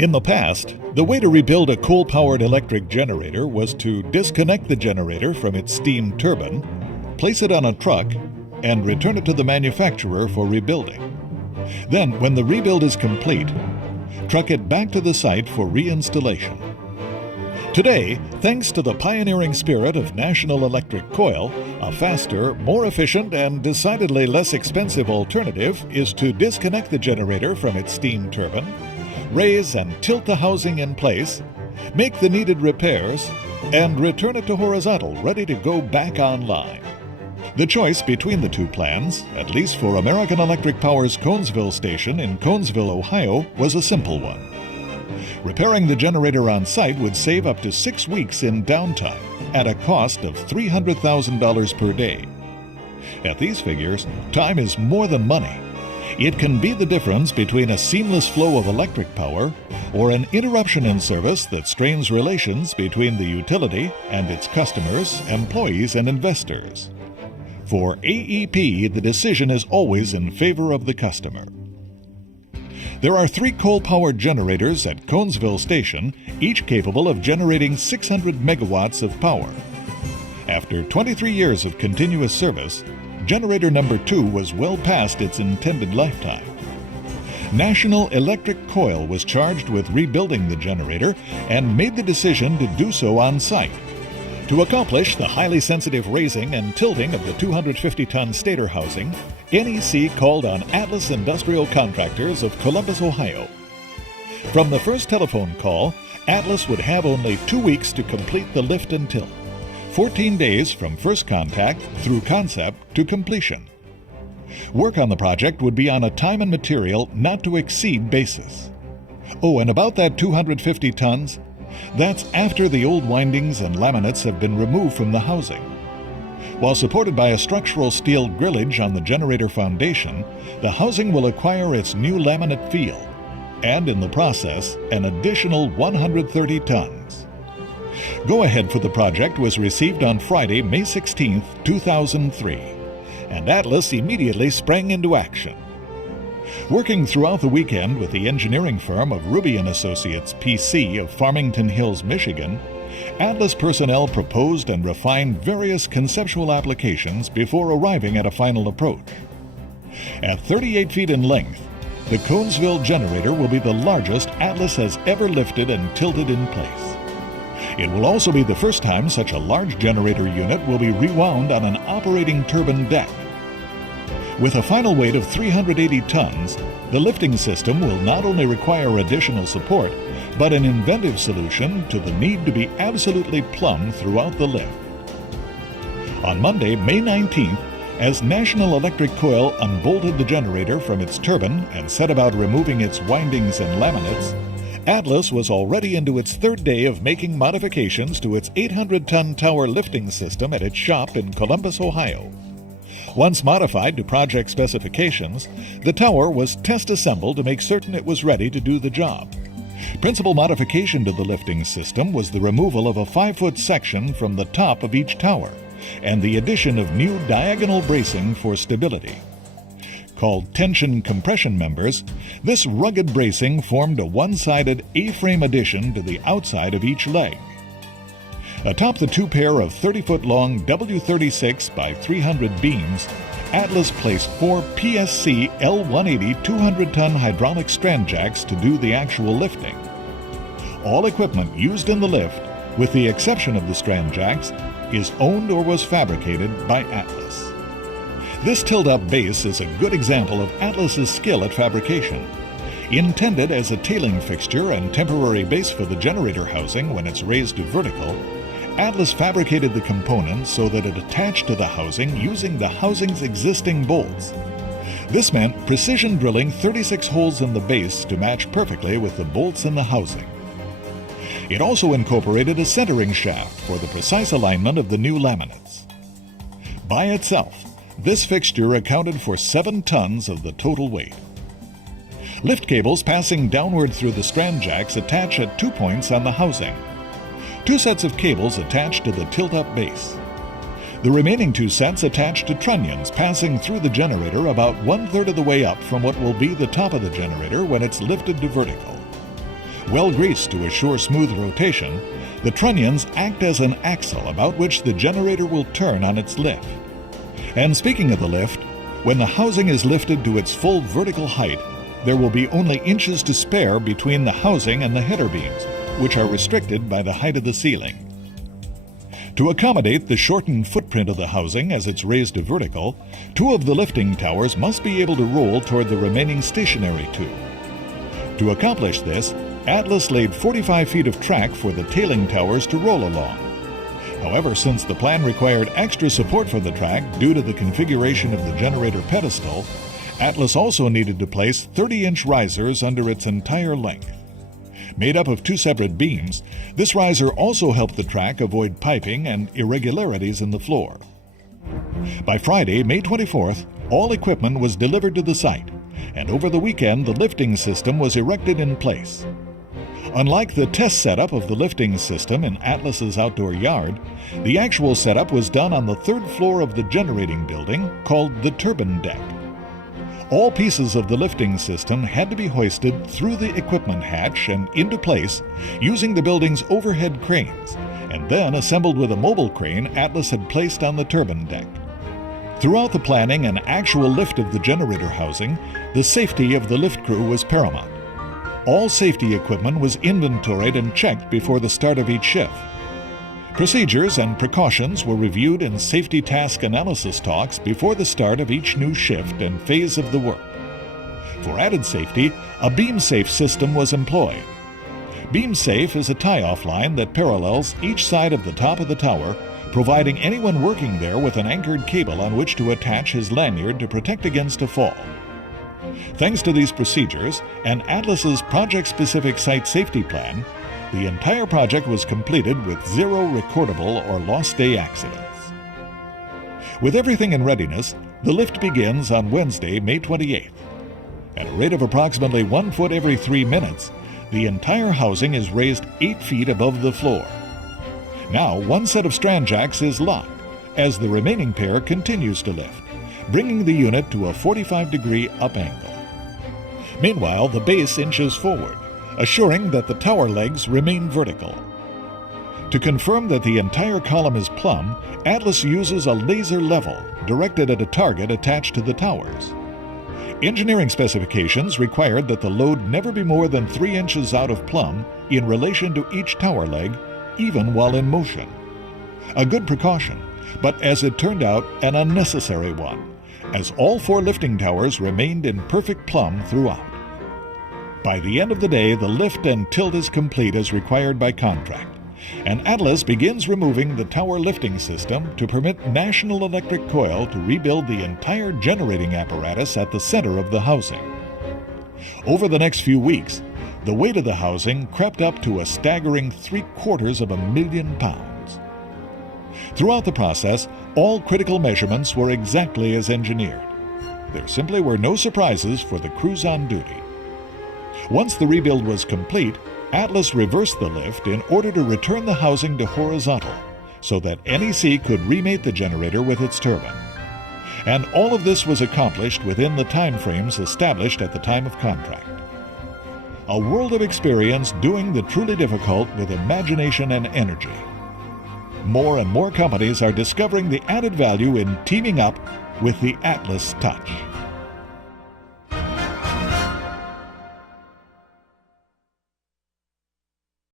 In the past, the way to rebuild a coal-powered electric generator was to disconnect the generator from its steam turbine, place it on a truck, and return it to the manufacturer for rebuilding. Then, when the rebuild is complete, truck it back to the site for reinstallation. Today, thanks to the pioneering spirit of National Electric Coil, a faster, more efficient, and decidedly less expensive alternative is to disconnect the generator from its steam turbine, raise and tilt the housing in place, make the needed repairs, and return it to horizontal, ready to go back online. The choice between the two plans, at least for American Electric Power's Conesville station in Conesville, Ohio, was a simple one. Repairing the generator on site would save up to 6 weeks in downtime at a cost of $300,000 per day. At these figures, time is more than money. It can be the difference between a seamless flow of electric power or an interruption in service that strains relations between the utility and its customers, employees, and investors. For AEP, the decision is always in favor of the customer. There are 3 coal-powered generators at Conesville Station, each capable of generating 600 megawatts of power. After 23 years of continuous service, generator number 2 was well past its intended lifetime. National Electric Coil was charged with rebuilding the generator and made the decision to do so on site. To accomplish the highly sensitive raising and tilting of the 250-ton stator housing, NEC called on Atlas Industrial Contractors of Columbus, Ohio. From the first telephone call, Atlas would have only 2 weeks to complete the lift and tilt, 14 days from first contact through concept to completion. Work on the project would be on a time and material not to exceed basis. Oh, and about that 250 tons, that's after the old windings and laminates have been removed from the housing. While supported by a structural steel grillage on the generator foundation, the housing will acquire its new laminate feel, and in the process, an additional 130 tons. Go-ahead for the project was received on Friday, May 16, 2003, and Atlas immediately sprang into action. Working throughout the weekend with the engineering firm of Ruby & Associates PC of Farmington Hills, Michigan, Atlas personnel proposed and refined various conceptual applications before arriving at a final approach. At 38 feet in length, the Conesville generator will be the largest Atlas has ever lifted and tilted in place. It will also be the first time such a large generator unit will be rewound on an operating turbine deck. With a final weight of 380 tons, the lifting system will not only require additional support, but an inventive solution to the need to be absolutely plumb throughout the lift. On Monday, May 19th, as National Electric Coil unbolted the generator from its turbine and set about removing its windings and laminates, Atlas was already into its 3rd day of making modifications to its 800-ton tower lifting system at its shop in Columbus, Ohio. Once modified to project specifications, the tower was test-assembled to make certain it was ready to do the job. Principal modification to the lifting system was the removal of a 5-foot section from the top of each tower and the addition of new diagonal bracing for stability. Called tension compression members, this rugged bracing formed a one-sided A-frame addition to the outside of each leg. Atop the 2 pair of 30-foot-long W36 by 300 beams, Atlas placed 4 PSC L180 200-ton hydraulic strand jacks to do the actual lifting. All equipment used in the lift, with the exception of the strand jacks, is owned or was fabricated by Atlas. This tilt-up base is a good example of Atlas's skill at fabrication. Intended as a tailing fixture and temporary base for the generator housing when it's raised to vertical, Atlas fabricated the components so that it attached to the housing using the housing's existing bolts. This meant precision drilling 36 holes in the base to match perfectly with the bolts in the housing. It also incorporated a centering shaft for the precise alignment of the new laminates. By itself, this fixture accounted for 7 tons of the total weight. Lift cables passing downward through the strand jacks attach at 2 points on the housing. 2 sets of cables attached to the tilt-up base. The remaining 2 sets attach to trunnions passing through the generator about 1/3 of the way up from what will be the top of the generator when it's lifted to vertical. Well greased to assure smooth rotation, the trunnions act as an axle about which the generator will turn on its lift. And speaking of the lift, when the housing is lifted to its full vertical height, there will be only inches to spare between the housing and the header beams, which are restricted by the height of the ceiling. To accommodate the shortened footprint of the housing as it's raised to vertical, two of the lifting towers must be able to roll toward the remaining stationary two. To accomplish this, Atlas laid 45 feet of track for the tailing towers to roll along. However, since the plan required extra support for the track due to the configuration of the generator pedestal, Atlas also needed to place 30-inch risers under its entire length. Made up of two separate beams, this riser also helped the track avoid piping and irregularities in the floor. By Friday, May 24th, all equipment was delivered to the site, and over the weekend the lifting system was erected in place. Unlike the test setup of the lifting system in Atlas's outdoor yard, the actual setup was done on the third floor of the generating building called the turbine deck. All pieces of the lifting system had to be hoisted through the equipment hatch and into place using the building's overhead cranes, and then assembled with a mobile crane Atlas had placed on the turbine deck. Throughout the planning and actual lift of the generator housing, the safety of the lift crew was paramount. All safety equipment was inventoried and checked before the start of each shift. Procedures and precautions were reviewed in safety task analysis talks before the start of each new shift and phase of the work. For added safety, a beam-safe system was employed. Beam-safe is a tie-off line that parallels each side of the top of the tower, providing anyone working there with an anchored cable on which to attach his lanyard to protect against a fall. Thanks to these procedures and Atlas's project-specific site safety plan, the entire project was completed with zero recordable or lost day accidents. With everything in readiness, the lift begins on Wednesday, May 28th. At a rate of approximately 1 foot every 3 minutes, the entire housing is raised 8 feet above the floor. Now, one set of strand jacks is locked as the remaining pair continues to lift, bringing the unit to a 45-degree up angle. Meanwhile, the base inches forward, assuring that the tower legs remain vertical. To confirm that the entire column is plumb, Atlas uses a laser level directed at a target attached to the towers. Engineering specifications required that the load never be more than 3 inches out of plumb in relation to each tower leg, even while in motion. A good precaution, but as it turned out, an unnecessary one, as all 4 lifting towers remained in perfect plumb throughout. By the end of the day, the lift and tilt is complete as required by contract, and Atlas begins removing the tower lifting system to permit National Electric Coil to rebuild the entire generating apparatus at the center of the housing. Over the next few weeks, the weight of the housing crept up to a staggering 750,000 pounds. Throughout the process, all critical measurements were exactly as engineered. There simply were no surprises for the crews on duty. Once the rebuild was complete, Atlas reversed the lift in order to return the housing to horizontal so that NEC could remate the generator with its turbine. And all of this was accomplished within the time frames established at the time of contract. A world of experience doing the truly difficult with imagination and energy. More and more companies are discovering the added value in teaming up with the Atlas touch.